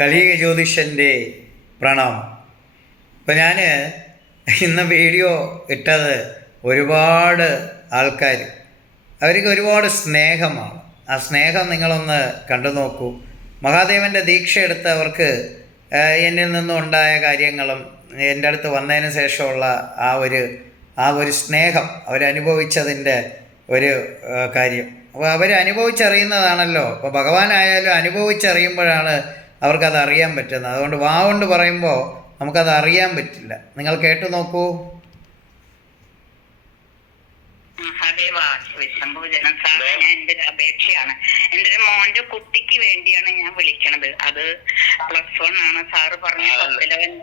കലിക ജ്യോതിഷൻ്റെ പ്രണാമം. ഇപ്പം ഞാൻ ഇന്ന് വീഡിയോ ഇട്ടത് ഒരുപാട് ആൾക്കാർ അവർക്ക് ഒരുപാട് സ്നേഹമാണ്. ആ സ്നേഹം നിങ്ങളൊന്ന് കണ്ടു നോക്കൂ. മഹാദേവൻ്റെ ദീക്ഷ എടുത്തവർക്ക് എന്നിൽ നിന്നും ഉണ്ടായ കാര്യങ്ങളും എൻ്റെ അടുത്ത് വന്നതിന് ശേഷമുള്ള ആ ഒരു സ്നേഹം അവരനുഭവിച്ചതിൻ്റെ ഒരു കാര്യം അപ്പോൾ അവരനുഭവിച്ചറിയുന്നതാണല്ലോ. അപ്പോൾ ഭഗവാനായാലും അനുഭവിച്ചറിയുമ്പോഴാണ് അവർക്കത് അറിയാൻ പറ്റുന്നത്. അതുകൊണ്ട് വാ കൊണ്ട് പറയുമ്പോൾ നമുക്കത് അറിയാൻ പറ്റില്ല. നിങ്ങൾ കേട്ടു നോക്കൂ. ശംഭുജനം സാറേ, ഞാൻ എൻ്റെ ഒരു അപേക്ഷയാണ്. എൻ്റെ ഒരു മോന്റെ കുട്ടിക്ക് വേണ്ടിയാണ് ഞാൻ വിളിക്കണത്. അത് +1 ആണ്. സാറ് പറഞ്ഞു 10ൽ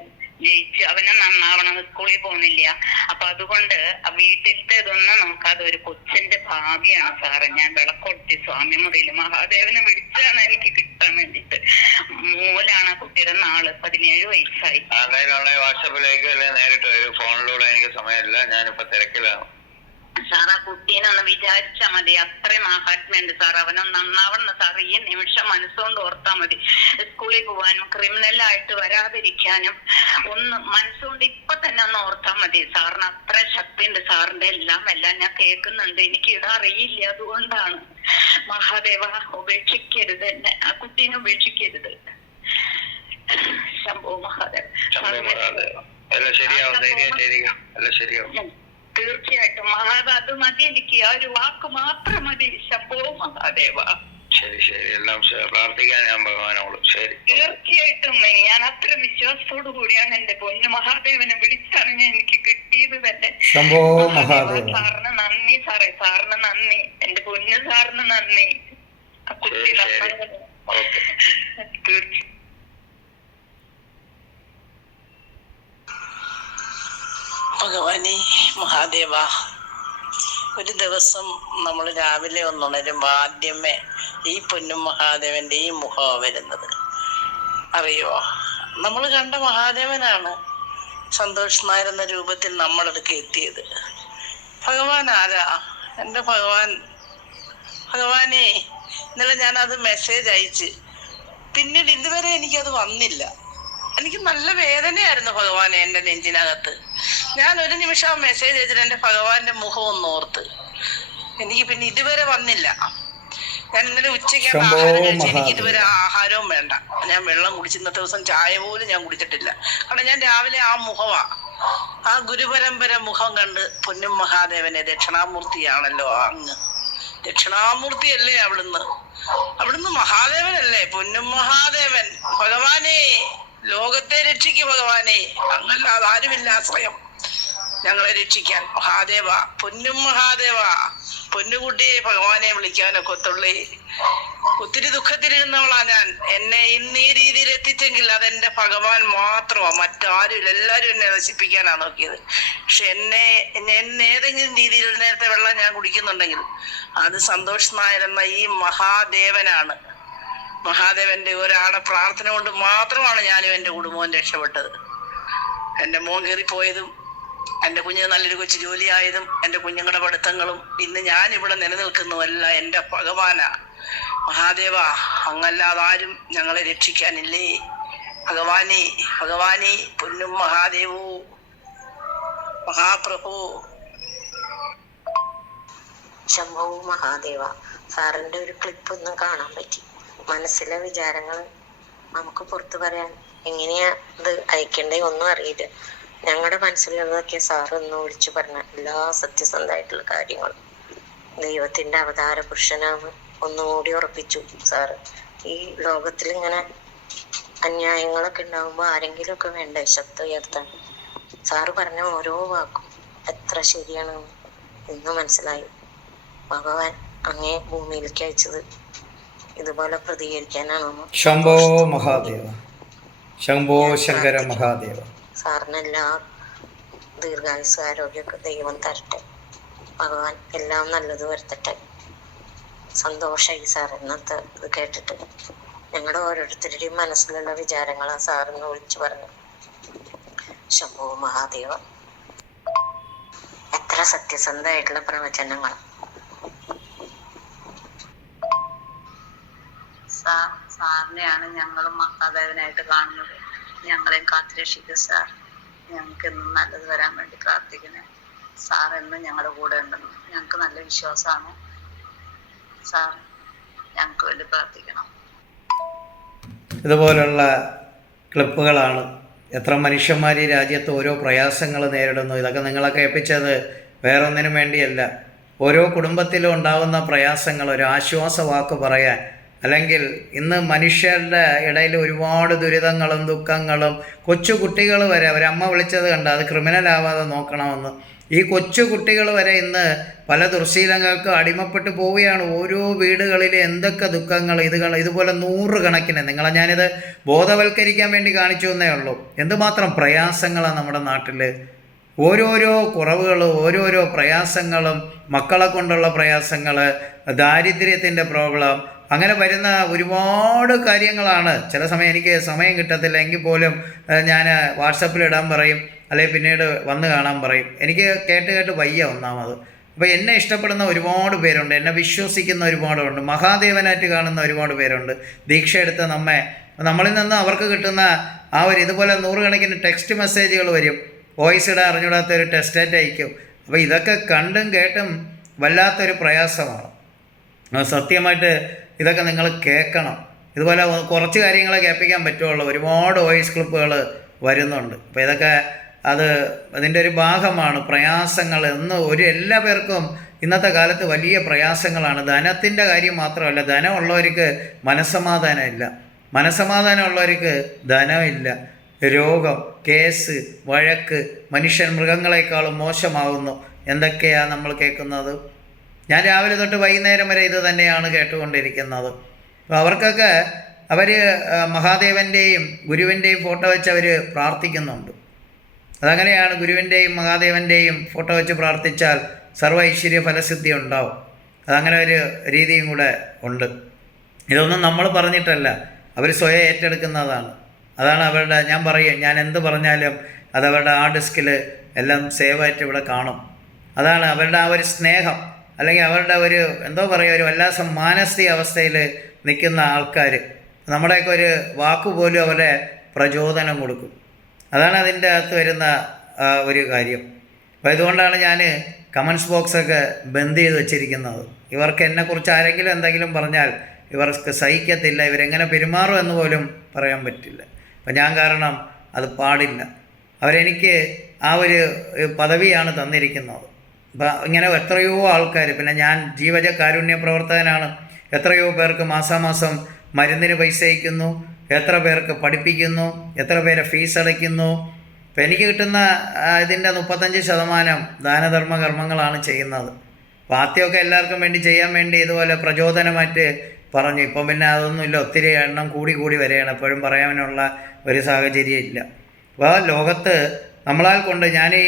ജയിച്ച് അവന് നന്നാവണം, സ്കൂളിൽ പോകുന്നില്ല. അപ്പൊ അതുകൊണ്ട് വീട്ടിലത്തെ ഇതൊന്നും നോക്കാതെ ഒരു കൊച്ചിന്റെ ഭാവിയാണ് സാറ്. ഞാൻ വിളക്കൊടുത്തി സ്വാമി മുറിയിൽ മഹാദേവനെ വിളിച്ചാണ് എനിക്ക് കിട്ടാൻ വേണ്ടിട്ട്. മൂലാണ് കുട്ടിയുടെ നാള് 17 വയസ്സായി. വാട്സാപ്പിലേക്ക് നേരിട്ട് വരും, ഫോണിലൂടെ എനിക്ക് സമയമില്ല, ഞാനിപ്പോ തിരക്കിലാണ്. സാർ ആ കുട്ടീനെ ഒന്ന് വിചാരിച്ചാ മതി. അത്രയും മഹാത്മ്യുണ്ട് സാർ. അവനൊന്ന് നന്നാവണം സാർ. ഈ നിമിഷം മനസ്സുകൊണ്ട് ഓർത്താ മതി. സ്കൂളിൽ പോവാനും ക്രിമിനലായിട്ട് വരാതിരിക്കാനും ഒന്ന് മനസ്സുകൊണ്ട് ഇപ്പൊ തന്നെ ഒന്ന് ഓർത്താ മതി. സാറിന് അത്ര ശക്തിയുണ്ട്. സാറിന്റെ എല്ലാം ഞാൻ കേൾക്കുന്നുണ്ട്. എനിക്ക് ഇതറിയില്ല, അതുകൊണ്ടാണ്. മഹാദേവ, ഉപേക്ഷിക്കരുത് എന്നെ, ആ കുട്ടീനെ ഉപേക്ഷിക്കരുത്. ശംഭോ മഹാദേവ. തീർച്ചയായിട്ടും മഹാദേവ, അത് മതി എനിക്ക്. ആ ഒരു വാക്ക് മാത്രം മതി. ശംഭോ മഹാദേവ. ശരി, എല്ലാം പ്രാർത്ഥിക്കാൻ ഞാൻ ഭഗവാനോട്. ശരി, തീർച്ചയായിട്ടും. ഞാൻ അത്ര വിശ്വാസത്തോടു കൂടിയാണ് എന്റെ പൊന്നു മഹാദേവനെ വിളിച്ചാണ് ഞാൻ എനിക്ക് കിട്ടിയത് തന്നെ. സാറിന് നന്ദി സാറേ, സാറിന് നന്ദി. എന്റെ പൊന്നു സാറിന് നന്ദി. ആ കുട്ടി തീർച്ചയായും. ഭഗവാനെ മഹാദേവ, ഒരു ദിവസം നമ്മൾ രാവിലെ ഒന്നുണരുമ്പോൾ ആദ്യമേ ഈ പൊന്നും മഹാദേവന്റെ ഈ മുഖം വരുന്നത് അറിയോ? നമ്മൾ കണ്ട മഹാദേവനാണ് സന്തോഷ് നായർ എന്ന രൂപത്തിൽ നമ്മളടുക്ക് എത്തിയത്. ഭഗവാൻ ആരാ? എൻ്റെ ഭഗവാനെ ഇന്നലെ ഞാനത് മെസ്സേജ് അയച്ച്, പിന്നീട് ഇതുവരെ എനിക്കത് വന്നില്ല. എനിക്ക് നല്ല വേദനയായിരുന്നു ഭഗവാനെ എൻ്റെ നെഞ്ചിനകത്ത്. ഞാൻ ഒരു നിമിഷം മെസ്സേജ് അയച്ചിട്ട് എൻ്റെ ഭഗവാന്റെ മുഖം ഒന്ന് ഓർത്ത്. എനിക്ക് പിന്നെ ഇതുവരെ വന്നില്ല. ഞാൻ ഇന്നലെ ഉച്ചയ്ക്ക് ആഹാരം കഴിച്ചു. എനിക്ക് ഇതുവരെ ആഹാരവും വേണ്ട. ഞാൻ വെള്ളം കുടിച്ച് ഇന്നത്തെ ദിവസം ചായ പോലും ഞാൻ കുടിച്ചിട്ടില്ല. കാരണം ഞാൻ രാവിലെ ആ മുഖമാ, ആ ഗുരുപരമ്പര മുഖം കണ്ട് പൊന്നും മഹാദേവനെ, ദക്ഷിണാമൂർത്തിയാണല്ലോ അങ്ങ്. ദക്ഷിണാമൂർത്തിയല്ലേ അവിടുന്ന് മഹാദേവനല്ലേ, പൊന്നും മഹാദേവൻ. ഭഗവാനെ, ലോകത്തെ രക്ഷിക്കും ഭഗവാനെ. അങ്ങല്ലാതെ ആരുമില്ല ആശ്രയം ഞങ്ങളെ രക്ഷിക്കാൻ. മഹാദേവ, പൊന്നും മഹാദേവ, പൊന്നുകുട്ടിയെ ഭഗവാനെ വിളിക്കാനൊക്കെ ഒത്തുള്ളി. ഒത്തിരി ദുഃഖത്തിലിരുന്നവളാ ഞാൻ. എന്നെ ഇന്ന് ഈ രീതിയിൽ എത്തിച്ചെങ്കിൽ അതെന്റെ ഭഗവാൻ മാത്രമാ, മറ്റാരുമില്ല. എല്ലാരും എന്നെ നശിപ്പിക്കാനാ നോക്കിയത്. പക്ഷെ എന്നെ ഏതെങ്കിലും രീതിയിൽ നേരത്തെ വെള്ളം ഞാൻ കുടിക്കുന്നുണ്ടെങ്കിൽ അത് സന്തോഷ് നായർ എന്ന ഈ മഹാദേവനാണ്. മഹാദേവന്റെ ഒരാളെ പ്രാർത്ഥന കൊണ്ട് മാത്രമാണ് ഞാനും എൻ്റെ കുടുംബവും രക്ഷപ്പെട്ടത്. എൻ്റെ മോൻ കയറിപ്പോയതും എൻ്റെ കുഞ്ഞിന് നല്ലൊരു കൊച്ചു ജോലിയായതും എൻ്റെ കുഞ്ഞുങ്ങളുടെ പഠിത്തങ്ങളും ഇന്ന് ഞാനിവിടെ നിലനിൽക്കുന്നതല്ല എൻ്റെ ഭഗവാനാ. മഹാദേവ, അങ്ങല്ലാതെ ആരും ഞങ്ങളെ രക്ഷിക്കാനില്ലേ. ഭഗവാനെ, പൊന്നും മഹാദേവോ, മഹാപ്രഭു. ശംഭോ മഹാദേവ, സാറിൻ്റെ ഒരു ക്ലിപ്പ് ഒന്നും കാണാൻ പറ്റി. മനസ്സിലെ വിചാരങ്ങൾ നമുക്ക് പുറത്തു പറയാൻ എങ്ങനെയാ ഇത് അയക്കേണ്ടേ ഒന്നും അറിയില്ല. ഞങ്ങളുടെ മനസ്സിലുള്ളതൊക്കെ സാറ് ഒന്ന് വിളിച്ചു പറഞ്ഞ എല്ലാ സത്യസന്ധമായിട്ടുള്ള കാര്യങ്ങളും ദൈവത്തിന്റെ അവതാര പുരുഷനാണ് ഒന്നുകൂടി ഉറപ്പിച്ചു സാറ്. ഈ ലോകത്തിൽ ഇങ്ങനെ അന്യായങ്ങളൊക്കെ ഉണ്ടാകുമ്പോൾ ആരെങ്കിലുമൊക്കെ വേണ്ടേ ശബ്ദം ഉയർത്താൻ? സാറ് പറഞ്ഞ ഓരോ വാക്കും എത്ര ശരിയാണെന്ന് ഇന്ന് മനസ്സിലായി. ഭഗവാൻ അങ്ങേ ഭൂമിയിലേക്ക് അയച്ചത് ഇതുപോലെ പ്രതികരിക്കാനാണോ? ശംഭോ മഹാദേവ, ശംഭോ ശങ്കര മഹാദേവ. സാറിനെല്ലാ ദീർഘായുസ് ആരോഗ്യമൊക്കെ ദൈവം തരട്ടെ. ഭഗവാൻ എല്ലാം നല്ലത് വരുത്തട്ടെ. സന്തോഷമായി സാർ ഇന്നത്തെ ഇത് കേട്ടിട്ട്. ഞങ്ങളുടെ ഓരോരുത്തരുടെയും മനസ്സിലുള്ള വിചാരങ്ങളാ സാറിന് വിളിച്ചു പറഞ്ഞു. ശംഭോ മഹാദേവ, എത്ര സത്യസന്ധമായിട്ടുള്ള പ്രവചനങ്ങൾ. സാറിനെയാണ് ഞങ്ങളും മഹാദേവനായിട്ട് കാണുന്നത്. ഞങ്ങളെയും കാത്തുരക്ഷിക്കുക സാർ. ഞങ്ങൾക്ക് എന്നും നല്ലത് വരാൻ വേണ്ടി പ്രാർത്ഥിക്കണേ സാർ. എന്നും ഞങ്ങളുടെ കൂടെ ഉണ്ടെന്ന് ഞങ്ങൾക്ക് നല്ല വിശ്വാസമാണ് സാർ. ഞങ്ങൾക്ക് വേണ്ടി പ്രാർത്ഥിക്കണം. ഇതുപോലുള്ള ക്ലിപ്പുകളാണ്. എത്ര മനുഷ്യന്മാർ ഈ രാജ്യത്ത് ഓരോ പ്രയാസങ്ങൾ നേരിടുന്നു. ഇതൊക്കെ നിങ്ങളെ കേൾപ്പിച്ചത് വേറൊന്നിനും വേണ്ടിയല്ല. ഓരോ കുടുംബത്തിലും ഉണ്ടാകുന്ന പ്രയാസങ്ങൾ ഒരു ആശ്വാസവാക്ക് പറയാൻ, അല്ലെങ്കിൽ ഇന്ന് മനുഷ്യരുടെ ഇടയിൽ ഒരുപാട് ദുരിതങ്ങളും ദുഃഖങ്ങളും, കൊച്ചു കുട്ടികൾ വരെ അവരമ്മ വിളിച്ചത് കണ്ട അത് ക്രിമിനലാവാതെ നോക്കണമെന്ന്. ഈ കൊച്ചു കുട്ടികൾ വരെ ഇന്ന് പല ദുർശീലങ്ങൾക്ക് അടിമപ്പെട്ട് പോവുകയാണ്. ഓരോ വീടുകളിൽ എന്തൊക്കെ ദുഃഖങ്ങൾ, ഇതുപോലെ 100 കണക്കിന്. നിങ്ങളെ ഞാനിത് ബോധവൽക്കരിക്കാൻ വേണ്ടി കാണിച്ചു എന്നേ ഉള്ളൂ. എന്തുമാത്രം പ്രയാസങ്ങളാണ് നമ്മുടെ നാട്ടിൽ. ഓരോരോ കുറവുകൾ, ഓരോരോ പ്രയാസങ്ങളും, മക്കളെ കൊണ്ടുള്ള പ്രയാസങ്ങൾ, ദാരിദ്ര്യത്തിൻ്റെ പ്രോബ്ലം, അങ്ങനെ വരുന്ന ഒരുപാട് കാര്യങ്ങളാണ്. ചില സമയം എനിക്ക് സമയം കിട്ടത്തില്ല എങ്കിൽ പോലും ഞാൻ വാട്സപ്പിൽ ഇടാൻ പറയും, അല്ലെങ്കിൽ പിന്നീട് വന്ന് കാണാൻ പറയും. എനിക്ക് കേട്ട് വയ്യ ഒന്നാമത്. അപ്പോൾ എന്നെ ഇഷ്ടപ്പെടുന്ന ഒരുപാട് പേരുണ്ട്, എന്നെ വിശ്വസിക്കുന്ന ഒരുപാടുണ്ട്, മഹാദേവനായിട്ട് കാണുന്ന ഒരുപാട് പേരുണ്ട്. ദീക്ഷ എടുത്ത് നമ്മളിൽ നിന്ന് അവർക്ക് കിട്ടുന്ന ആ ഒരു ഇതുപോലെ 100 കണക്കിന് ടെക്സ്റ്റ് മെസ്സേജുകൾ വരും. വോയിസ് ഇടാൻ അറിഞ്ഞൂടാത്ത ഒരു ടെക്സ്റ്റ് അയക്കും. അപ്പോൾ ഇതൊക്കെ കണ്ടും കേട്ടും വല്ലാത്തൊരു പ്രയാസമാണ്. സത്യമായിട്ട് ഇതൊക്കെ നിങ്ങൾ കേൾക്കണം. ഇതുപോലെ കുറച്ച് കാര്യങ്ങളെ കേൾപ്പിക്കാൻ പറ്റുള്ളൂ. ഒരുപാട് വോയിസ് ക്ലിപ്പുകൾ വരുന്നുണ്ട്. അപ്പോൾ ഇതൊക്കെ അതിൻ്റെ ഒരു ഭാഗമാണ്. പ്രയാസങ്ങൾ എല്ലാ പേർക്കും ഇന്നത്തെ കാലത്ത് വലിയ പ്രയാസങ്ങളാണ്. ധനത്തിൻ്റെ കാര്യം മാത്രമല്ല, ധനമുള്ളവർക്ക് മനസ്സമാധാനമില്ല, മനസ്സമാധാനമുള്ളവർക്ക് ധനമില്ല. രോഗം, കേസ്, വഴക്ക്, മനുഷ്യൻ മൃഗങ്ങളെക്കാളും മോശമാകുന്നു. എന്തൊക്കെയാണ് നമ്മൾ കേൾക്കുന്നത്? ഞാൻ രാവിലെ തൊട്ട് വൈകുന്നേരം വരെ ഇത് തന്നെയാണ് കേട്ടുകൊണ്ടിരിക്കുന്നത്. അപ്പോൾ അവർക്കൊക്കെ അവർ മഹാദേവൻ്റെയും ഗുരുവിൻ്റെയും ഫോട്ടോ വെച്ച് അവർ പ്രാർത്ഥിക്കുന്നുണ്ട്. അതങ്ങനെയാണ്. ഗുരുവിൻ്റെയും മഹാദേവൻ്റെയും ഫോട്ടോ വെച്ച് പ്രാർത്ഥിച്ചാൽ സർവ്വ ഐശ്വര്യ ഫലസിദ്ധി ഉണ്ടാവും. അതങ്ങനെ ഒരു രീതിയും കൂടെ ഉണ്ട്. ഇതൊന്നും നമ്മൾ പറഞ്ഞിട്ടല്ല, അവർ സ്വയം ഏറ്റെടുക്കുന്നതാണ്. അതാണ് അവരുടെ, ഞാൻ എന്ത് പറഞ്ഞാലും അതവരുടെ ആ ഡിസ്കിൽ എല്ലാം സേവായിട്ട് ഇവിടെ കാണും. അതാണ് അവരുടെ ആ ഒരു സ്നേഹം, അല്ലെങ്കിൽ അവരുടെ ഒരു ഒരു വല്ലാത്ത മാനസിക അവസ്ഥയിൽ നിൽക്കുന്ന ആൾക്കാർ. നമ്മുടെയൊക്കെ ഒരു വാക്കുപോലും അവരെ പ്രചോദനം കൊടുക്കും. അതാണ് അതിൻ്റെ അകത്ത് വരുന്ന ഒരു കാര്യം. അപ്പോൾ ഇതുകൊണ്ടാണ് ഞാൻ കമൻസ് ബോക്സൊക്കെ ബന്ദ് ചെയ്ത് വെച്ചിരിക്കുന്നത്. ഇവർക്ക് എന്നെക്കുറിച്ച് ആരെങ്കിലും എന്തെങ്കിലും പറഞ്ഞാൽ ഇവർക്ക് സഹിക്കത്തില്ല, ഇവരെങ്ങനെ പെരുമാറും എന്ന് പോലും പറയാൻ പറ്റില്ല. അപ്പം ഞാൻ കാരണം അത് പാടില്ല. അവരെനിക്ക് ആ ഒരു പദവിയാണ് തന്നിരിക്കുന്നത്. അപ്പം ഇങ്ങനെ എത്രയോ ആൾക്കാർ, പിന്നെ ഞാൻ ജീവജ കാരുണ്യ പ്രവർത്തകനാണ്. എത്രയോ പേർക്ക് മാസാമാസം മരുന്നിന് പൈസ അയക്കുന്നു, എത്ര പേർക്ക് പഠിപ്പിക്കുന്നു, എത്ര പേരെ ഫീസ് അടയ്ക്കുന്നു. ഇപ്പം എനിക്ക് കിട്ടുന്ന ഇതിൻ്റെ 35% ദാനധർമ്മ കർമ്മങ്ങളാണ് ചെയ്യുന്നത്. അപ്പോൾ ആദ്യമൊക്കെ എല്ലാവർക്കും വേണ്ടി ചെയ്യാൻ വേണ്ടി ഇതുപോലെ പ്രചോദനമായിട്ട് പറഞ്ഞു. ഇപ്പം പിന്നെ അതൊന്നുമില്ല, ഒത്തിരി എണ്ണം കൂടി വരികയാണ്. എപ്പോഴും പറയാനുള്ള ഒരു സാഹചര്യം ഇല്ല. അപ്പോൾ ലോകത്ത് നമ്മളാൽ കൊണ്ട്, ഞാൻ ഈ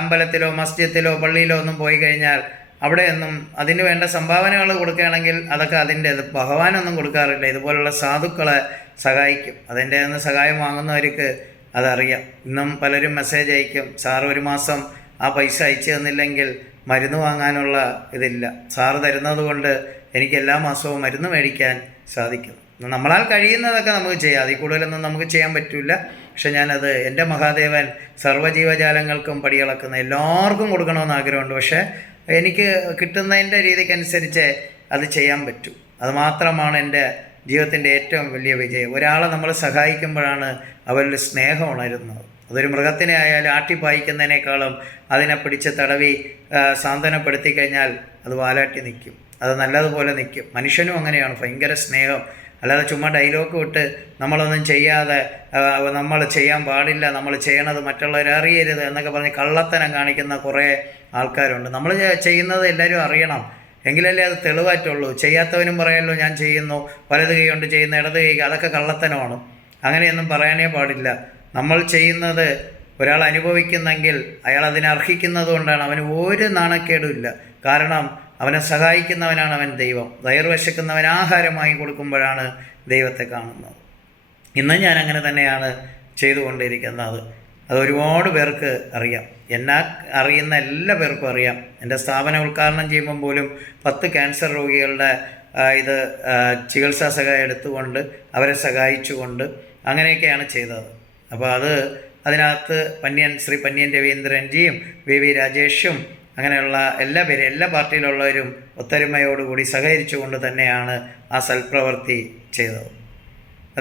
അമ്പലത്തിലോ മസ്ജിദിലോ പള്ളിയിലോ ഒന്നും പോയി കഴിഞ്ഞാൽ അവിടെയൊന്നും അതിന് വേണ്ട സംഭാവനകൾ കൊടുക്കുകയാണെങ്കിൽ അതൊക്കെ അതിൻ്റെ ഭഗവാനൊന്നും കൊടുക്കാറില്ല. ഇതുപോലുള്ള സാധുക്കളെ സഹായിക്കും. അതിൻ്റെ നിന്ന് സഹായം വാങ്ങുന്നവർക്ക് അതറിയാം. ഇന്നും പലരും മെസ്സേജ് അയക്കും, സാർ ഒരു മാസം ആ പൈസ അയച്ചു തന്നില്ലെങ്കിൽ മരുന്ന് വാങ്ങാനുള്ള ഇതില്ല, സാറ് തരുന്നത് കൊണ്ട് എനിക്ക് എല്ലാ മാസവും മരുന്ന് മേടിക്കാൻ സാധിക്കും. നമ്മളാൽ കഴിയുന്നതൊക്കെ നമുക്ക് ചെയ്യാം, അതിൽ കൂടുതലൊന്നും നമുക്ക് ചെയ്യാൻ പറ്റില്ല. പക്ഷെ ഞാനത് എൻ്റെ മഹാദേവൻ സർവ്വജീവജാലങ്ങൾക്കും പടിയളക്കുന്ന എല്ലാവർക്കും കൊടുക്കണമെന്ന് ആഗ്രഹമുണ്ട്. പക്ഷേ എനിക്ക് കിട്ടുന്നതിൻ്റെ രീതിക്കനുസരിച്ച് അത് ചെയ്യാൻ പറ്റൂ. അതുമാത്രമാണ് എൻ്റെ ജീവിതത്തിൻ്റെ ഏറ്റവും വലിയ വിജയം. ഒരാളെ നമ്മൾ സഹായിക്കുമ്പോഴാണ് അവരിൽ സ്നേഹം ഉണരുന്നത്. അതൊരു മൃഗത്തിനെ ആയാലും ആട്ടിപ്പായിക്കുന്നതിനേക്കാളും അതിനെ പിടിച്ച് തടവി സാന്ത്വനപ്പെടുത്തി കഴിഞ്ഞാൽ അത് വാലാട്ടി നിൽക്കും, അത് നല്ലതുപോലെ നിൽക്കും. മനുഷ്യനും അങ്ങനെയാണ്, ഭയങ്കര സ്നേഹം. അല്ലാതെ ചുമ്മാ ഡയലോഗ് വിട്ട് നമ്മളൊന്നും ചെയ്യാതെ നമ്മൾ ചെയ്യാൻ പാടില്ല, നമ്മൾ ചെയ്യണത് മറ്റുള്ളവർ അറിയരുത് എന്നൊക്കെ പറഞ്ഞ് കള്ളത്തനം കാണിക്കുന്ന കുറേ ആൾക്കാരുണ്ട്. നമ്മൾ ചെയ്യുന്നത് എല്ലാവരും അറിയണം, എങ്കിലല്ലേ അത് തെളിവായിട്ടുള്ളൂ. ചെയ്യാത്തവനും പറയാമല്ലോ ഞാൻ ചെയ്യുന്നു, വലത് കൈ കൊണ്ട് ചെയ്യുന്ന ഇടത് കൈ, അതൊക്കെ കള്ളത്തനമാണ്. അങ്ങനെയൊന്നും പറയാനേ പാടില്ല. നമ്മൾ ചെയ്യുന്നത് ഒരാൾ അനുഭവിക്കുന്നെങ്കിൽ അയാൾ അതിനെ അർഹിക്കുന്നത് കൊണ്ടാണ്. അവന് ഒരു നാണക്കേടുമില്ല. കാരണം അവനെ സഹായിക്കുന്നവനാണ് അവൻ ദൈവം. വയറുവശക്കുന്നവൻ ആഹാരമായി കൊടുക്കുമ്പോഴാണ് ദൈവത്തെ കാണുന്നത്. ഇന്നും ഞാൻ അങ്ങനെ തന്നെയാണ് ചെയ്തുകൊണ്ടിരിക്കുന്നത്. അത് ഒരുപാട് പേർക്ക് അറിയാം, എന്നെ അറിയുന്ന എല്ലാ പേർക്കും അറിയാം. എൻ്റെ സ്ഥാപനം ഉദ്ഘാടനം ചെയ്യുമ്പം പോലും 10 ക്യാൻസർ രോഗികളുടെ ഇത് ചികിത്സാ സഹായം എടുത്തുകൊണ്ട് അവരെ സഹായിച്ചുകൊണ്ട് അങ്ങനെയൊക്കെയാണ് ചെയ്തത്. അപ്പോൾ അതിനകത്ത് ശ്രീ പന്ന്യൻ രവീന്ദ്രൻജിയും വി രാജേഷും അങ്ങനെയുള്ള എല്ലാ പാർട്ടിയിലുള്ളവരും ഒത്തൊരുമയോടുകൂടി സഹകരിച്ചുകൊണ്ട് തന്നെയാണ് ആ സൽപ്രവൃത്തി ചെയ്തത്.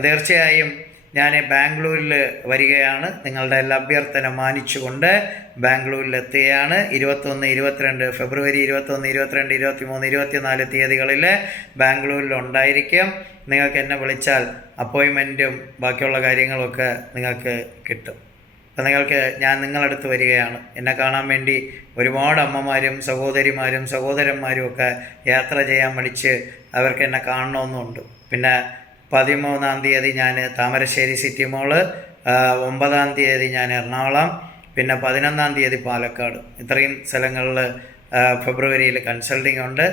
തീർച്ചയായും ഞാൻ ബാംഗ്ലൂരിൽ വരികയാണ്. നിങ്ങളുടെ എല്ലാ അഭ്യർത്ഥന മാനിച്ചുകൊണ്ട് ബാംഗ്ലൂരിലെത്തുകയാണ്. 21, 22 ഫെബ്രുവരി 21, 22, 23, 24 തീയതികളിൽ ബാംഗ്ലൂരിലുണ്ടായിരിക്കും. നിങ്ങൾക്ക് എന്നെ വിളിച്ചാൽ അപ്പോയിൻമെൻറ്റും ബാക്കിയുള്ള കാര്യങ്ങളൊക്കെ നിങ്ങൾക്ക് കിട്ടും. അപ്പം ഞാൻ നിങ്ങളടുത്ത് വരികയാണ്. എന്നെ കാണാൻ വേണ്ടി ഒരുപാട് അമ്മമാരും സഹോദരിമാരും സഹോദരന്മാരും ഒക്കെ യാത്ര ചെയ്യാൻ മടിച്ച് അവർക്ക് എന്നെ കാണണമെന്നുണ്ട്. പിന്നെ 13-ാം തീയതി ഞാൻ താമരശ്ശേരി സിറ്റി മോള്, 9-ാം തീയതി ഞാൻ എറണാകുളം, പിന്നെ 11-ാം തീയതി പാലക്കാട്. ഇത്രയും സ്ഥലങ്ങളിൽ ഫെബ്രുവരിയിൽ കൺസൾട്ടിംഗ് ഉണ്ട്.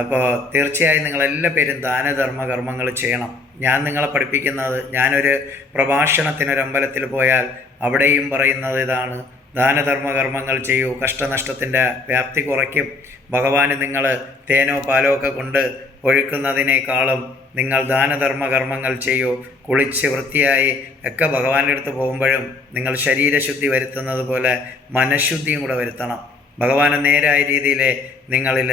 അപ്പോൾ തീർച്ചയായും നിങ്ങളെല്ലാ പേരും ദാനധർമ്മ കർമ്മങ്ങൾ ചെയ്യണം. ഞാൻ നിങ്ങളെ പഠിപ്പിക്കുന്നത്, ഞാനൊരു പ്രഭാഷണത്തിനൊരു അമ്പലത്തിൽ പോയാൽ അവിടെയും പറയുന്നത് ഇതാണ്: ദാനധർമ്മ കർമ്മങ്ങൾ ചെയ്യൂ, കഷ്ടനഷ്ടത്തിൻ്റെ വ്യാപ്തി കുറയ്ക്കും. ഭഗവാന് നിങ്ങൾ തേനോ പാലോ ഒക്കെ കൊണ്ട് ഒഴുക്കുന്നതിനേക്കാളും നിങ്ങൾ ദാനധർമ്മ കർമ്മങ്ങൾ ചെയ്യൂ. കുളിച്ച് വൃത്തിയായി ഒക്കെ ഭഗവാന്റെ അടുത്ത് പോകുമ്പോഴും നിങ്ങൾ ശരീരശുദ്ധി വരുത്തുന്നത് പോലെ മനഃശുദ്ധിയും കൂടെ വരുത്തണം. ഭഗവാനെ നേരായ രീതിയിൽ നിങ്ങളിൽ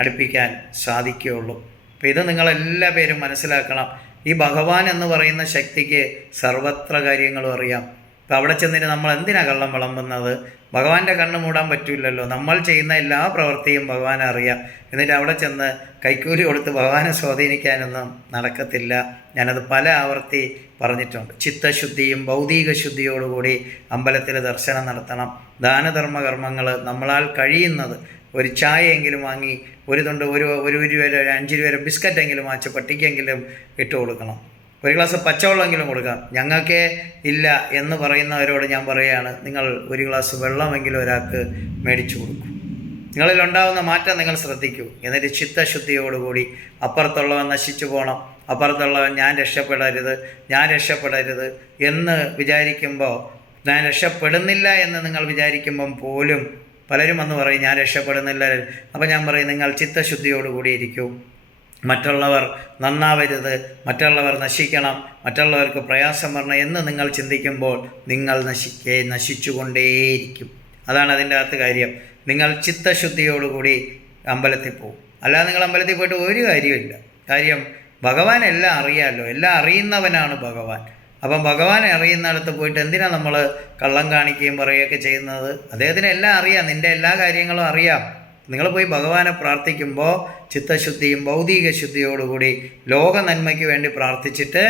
അടുപ്പിക്കാൻ സാധിക്കുകയുള്ളൂ. അപ്പോൾ ഇത് നിങ്ങളെല്ലാ പേരും മനസ്സിലാക്കണം. ഈ ഭഗവാൻ എന്ന് പറയുന്ന ശക്തിക്ക് സർവത്ര കാര്യങ്ങളും അറിയാം. അപ്പോൾ അവിടെ ചെന്നിട്ട് നമ്മൾ എന്തിനാണ് കള്ളം വിളമ്പുന്നത്? ഭഗവാന്റെ കണ്ണ് മൂടാൻ പറ്റില്ലല്ലോ. നമ്മൾ ചെയ്യുന്ന എല്ലാ പ്രവൃത്തിയും ഭഗവാനെ അറിയാം. എന്നിട്ട് അവിടെ ചെന്ന് കൈക്കൂലി കൊടുത്ത് ഭഗവാനെ സ്വാധീനിക്കാനൊന്നും നടക്കത്തില്ല. ഞാനത് പല ആവർത്തി പറഞ്ഞിട്ടുണ്ട്. ചിത്തശുദ്ധിയും ഭൗതിക ശുദ്ധിയോടുകൂടി അമ്പലത്തിൽ ദർശനം നടത്തണം. ദാനധർമ്മ കർമ്മങ്ങൾ നമ്മളാൽ കഴിയുന്നത്, ഒരു ചായയെങ്കിലും വാങ്ങി, ഒരു തുണ്ട് ഒരു 1 രൂപ 5 രൂപ ബിസ്ക്കറ്റെങ്കിലും വാങ്ങിച്ച് പട്ടിക്കെങ്കിലും ഇട്ട് കൊടുക്കണം. ഒരു ഗ്ലാസ് പച്ചവെള്ളമെങ്കിലും കൊടുക്കാം. ഞങ്ങൾക്കേ ഇല്ല എന്ന് പറയുന്നവരോട് ഞാൻ പറയുകയാണ്, നിങ്ങൾ ഒരു ഗ്ലാസ് വെള്ളമെങ്കിലും ഒരാൾക്ക് മേടിച്ചു കൊടുക്കും. നിങ്ങളിലുണ്ടാകുന്ന മാറ്റം നിങ്ങൾ ശ്രദ്ധിക്കൂ. എന്നിട്ട് ചിത്തശുദ്ധിയോടുകൂടി അപ്പുറത്തുള്ളവൻ നശിച്ചു പോകണം, അപ്പുറത്തുള്ളവൻ ഞാൻ രക്ഷപ്പെടരുത് എന്ന് വിചാരിക്കുമ്പോൾ, ഞാൻ രക്ഷപ്പെടുന്നില്ല എന്ന് നിങ്ങൾ വിചാരിക്കുമ്പം പോലും പലരും വന്ന് പറയും ഞാൻ രക്ഷപ്പെടുന്നില്ല. അപ്പോൾ ഞാൻ പറയും, നിങ്ങൾ ചിത്തശുദ്ധിയോടുകൂടി ഇരിക്കൂ. മറ്റുള്ളവർ നന്നാവരുത്, മറ്റുള്ളവർ നശിക്കണം, മറ്റുള്ളവർക്ക് പ്രയാസം വരണം എന്ന് നിങ്ങൾ ചിന്തിക്കുമ്പോൾ നിങ്ങൾ നശിച്ചുകൊണ്ടേയിരിക്കും. അതാണ് അതിൻ്റെ അകത്ത് കാര്യം. നിങ്ങൾ ചിത്തശുദ്ധിയോടുകൂടി അമ്പലത്തിൽ പോകും. അല്ലാതെ നിങ്ങൾ അമ്പലത്തിൽ പോയിട്ട് ഒരു കാര്യമില്ല. കാര്യം ഭഗവാൻ എല്ലാം അറിയാമല്ലോ, എല്ലാം അറിയുന്നവനാണ് ഭഗവാൻ. അപ്പം ഭഗവാനെ അറിയുന്നിടത്ത് പോയിട്ട് എന്തിനാണ് നമ്മൾ കള്ളം കാണിക്കുകയും പറയുകയൊക്കെ ചെയ്യുന്നത്? അദ്ദേഹത്തിന് എല്ലാം അറിയാം, നിൻ്റെ എല്ലാ കാര്യങ്ങളും അറിയാം. നിങ്ങൾ പോയി ഭഗവാനെ പ്രാർത്ഥിക്കുമ്പോൾ ചിത്തശുദ്ധിയും ഭൗതിക ശുദ്ധിയോടുകൂടി ലോക നന്മയ്ക്ക് വേണ്ടി പ്രാർത്ഥിച്ചിട്ട്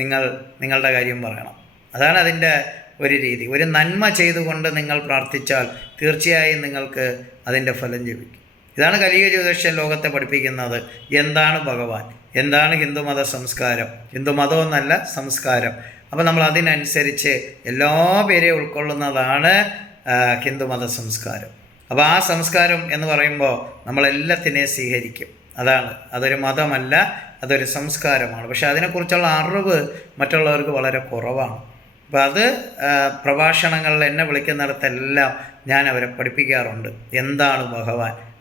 നിങ്ങളുടെ കാര്യം പറയണം. അതാണ് അതിൻ്റെ ഒരു രീതി. ഒരു നന്മ ചെയ്തുകൊണ്ട് നിങ്ങൾ പ്രാർത്ഥിച്ചാൽ തീർച്ചയായും നിങ്ങൾക്ക് അതിൻ്റെ ഫലം ലഭിക്കും. ഇതാണ് കലിയുഗ ജ്യോതിഷം ലോകത്തെ പഠിപ്പിക്കുന്നത്. എന്താണ് ഭഗവാൻ, എന്താണ് ഹിന്ദുമത സംസ്കാരം, ഹിന്ദുമതമൊന്നല്ല സംസ്കാരം. അപ്പോൾ നമ്മൾ അതിനനുസരിച്ച് എല്ലാ പേരെയും ഉൾക്കൊള്ളുന്നതാണ് ഹിന്ദുമത സംസ്കാരം. അപ്പോൾ ആ സംസ്കാരം എന്ന് പറയുമ്പോൾ നമ്മളെല്ലാത്തിനെയും സ്വീകരിക്കും. അതൊരു മതമല്ല, അതൊരു സംസ്കാരമാണ്. പക്ഷെ അതിനെക്കുറിച്ചുള്ള അറിവ് മറ്റുള്ളവർക്ക് വളരെ കുറവാണ്. അപ്പോൾ അത് പ്രഭാഷണങ്ങളിൽ എന്നെ വിളിക്കുന്നിടത്തെല്ലാം ഞാൻ അവരെ പഠിപ്പിക്കാറുണ്ട്. എന്താണ്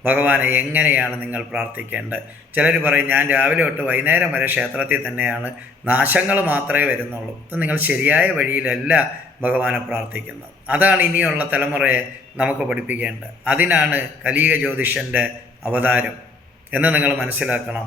ഭഗവാനെ എങ്ങനെയാണ് നിങ്ങൾ പ്രാർത്ഥിക്കേണ്ടത്? ചിലർ പറയും ഞാൻ രാവിലെ തൊട്ട് വൈകുന്നേരം വരെ ക്ഷേത്രത്തിൽ തന്നെയാണ്, നാശങ്ങൾ മാത്രമേ വരുന്നുള്ളൂ. ഇത് നിങ്ങൾ ശരിയായ വഴിയിലല്ല ഭഗവാനെ പ്രാർത്ഥിക്കുന്നത്. അതാണ് ഇനിയുള്ള തലമുറയെ നമുക്ക് പഠിപ്പിക്കേണ്ടത്. അതിനാണ് കലിയുഗ ജ്യോതിഷൻ്റെ അവതാരം എന്ന് നിങ്ങൾ മനസ്സിലാക്കണം.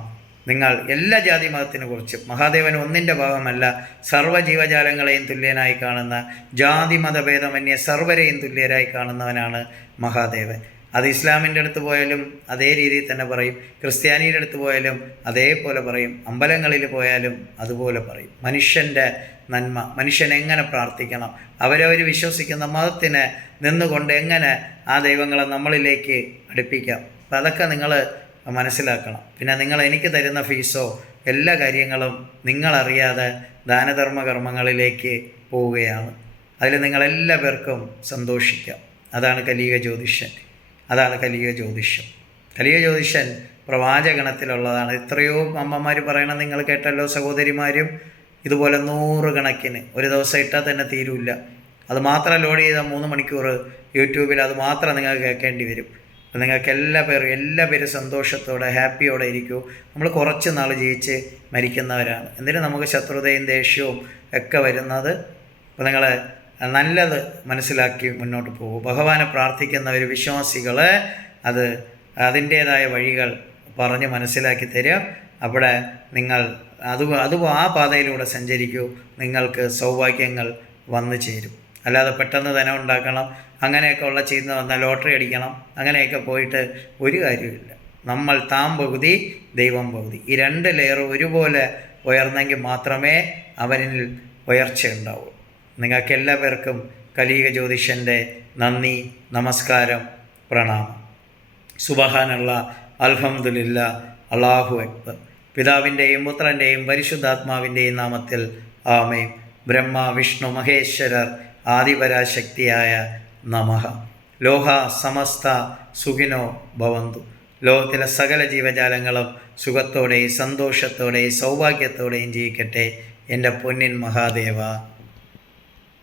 നിങ്ങൾ എല്ലാ ജാതി മതത്തിനെ കുറിച്ചും, മഹാദേവൻ ഒന്നിൻ്റെ ഭാഗമല്ല, സർവ്വജീവജാലങ്ങളെയും തുല്യനായി കാണുന്ന, ജാതി മതഭേദമന്യേ സർവരെയും തുല്യരായി കാണുന്നവനാണ് മഹാദേവൻ. അത് ഇസ്ലാമിൻ്റെ അടുത്ത് പോയാലും അതേ രീതിയിൽ തന്നെ പറയും, ക്രിസ്ത്യാനിയുടെ അടുത്ത് പോയാലും അതേപോലെ പറയും, അമ്പലങ്ങളിൽ പോയാലും അതുപോലെ പറയും. മനുഷ്യൻ്റെ നന്മ, മനുഷ്യൻ എങ്ങനെ പ്രാർത്ഥിക്കണം, അവരവർ വിശ്വസിക്കുന്ന മതത്തിന് നിന്നുകൊണ്ട് എങ്ങനെ ആ ദൈവങ്ങളെ നമ്മളിലേക്ക് അടുപ്പിക്കാം. അപ്പം അതൊക്കെ നിങ്ങൾ മനസ്സിലാക്കണം. പിന്നെ നിങ്ങൾ എനിക്ക് തരുന്ന ഫീസോ എല്ലാ കാര്യങ്ങളും നിങ്ങളറിയാതെ ദാനധർമ്മ കർമ്മങ്ങളിലേക്ക് പോവുകയാണ്. അതിൽ നിങ്ങളെല്ലാ പേർക്കും സന്തോഷിക്കാം. അതാണ് കലിയുഗ ജ്യോതിഷൻ. കലിയുഗ ജ്യോതിഷൻ പ്രവാചകണത്തിലുള്ളതാണ്. എത്രയോ അമ്മമാർ പറയണം, നിങ്ങൾ കേട്ടല്ലോ സഹോദരിമാരും. ഇതുപോലെ 100 കണക്കിന് ഒരു ദിവസം ഇട്ടാൽ തന്നെ തീരില്ല. അത് മാത്രം ലോഡ് ചെയ്താൽ 3 മണിക്കൂർ യൂട്യൂബിൽ അത് മാത്രം നിങ്ങൾക്ക് കേൾക്കേണ്ടി വരും. അപ്പോൾ നിങ്ങൾക്ക് എല്ലാ പേരും സന്തോഷത്തോടെ ഹാപ്പിയോടെ ഇരിക്കൂ. നമ്മൾ കുറച്ച് നാൾ ജീവിച്ച് മരിക്കുന്നവരാണ്. എന്തിനും നമുക്ക് ശത്രുതയും ദേഷ്യവും ഒക്കെ വരുന്നത്. അപ്പോൾ നിങ്ങൾ നല്ലത് മനസ്സിലാക്കി മുന്നോട്ട് പോകും. ഭഗവാനെ പ്രാർത്ഥിക്കുന്ന ഒരു വിശ്വാസികൾ അതിൻ്റേതായ വഴികൾ പറഞ്ഞ് മനസ്സിലാക്കി തരും. അവിടെ നിങ്ങൾ ആ പാതയിലൂടെ സഞ്ചരിക്കൂ. നിങ്ങൾക്ക് സൗഭാഗ്യങ്ങൾ വന്നു ചേരും. അല്ലാതെ പെട്ടെന്ന് ധനം ഉണ്ടാക്കണം, അങ്ങനെയൊക്കെ ഉള്ള ചെയ്യുന്ന വന്നാൽ ലോട്ടറി അടിക്കണം, അങ്ങനെയൊക്കെ പോയിട്ട് ഒരു കാര്യമില്ല. നമ്മൾ താം പകുതി ദൈവം പകുതി, ഈ 2 ലെയർ ഒരുപോലെ ഉയർന്നെങ്കിൽ മാത്രമേ അവനിൽ ഉയർച്ച ഉണ്ടാവൂ. നിങ്ങൾക്ക് എല്ലാവർക്കും കലീക ജ്യോതിഷൻ്റെ നന്ദി, നമസ്കാരം, പ്രണാമം. സുബ്ഹാനല്ലാഹ്, അൽഹംദുലില്ലാഹ്, അല്ലാഹു അക്ബർ. പിതാവിൻ്റെയും പുത്രൻ്റെയും പരിശുദ്ധാത്മാവിൻ്റെയും നാമത്തിൽ ആമേൻ. ബ്രഹ്മ വിഷ്ണു മഹേശ്വരർ ആദിപരാശക്തിയായ നമഃ. ലോക സമസ്ത സുഖിനോ ഭവന്തു. ലോകത്തിലെ സകല ജീവജാലങ്ങളും സുഖത്തോടെയും സന്തോഷത്തോടെയും സൗഭാഗ്യത്തോടെയും ജീവിക്കട്ടെ. എൻ്റെ പൊന്നിൻ മഹാദേവ.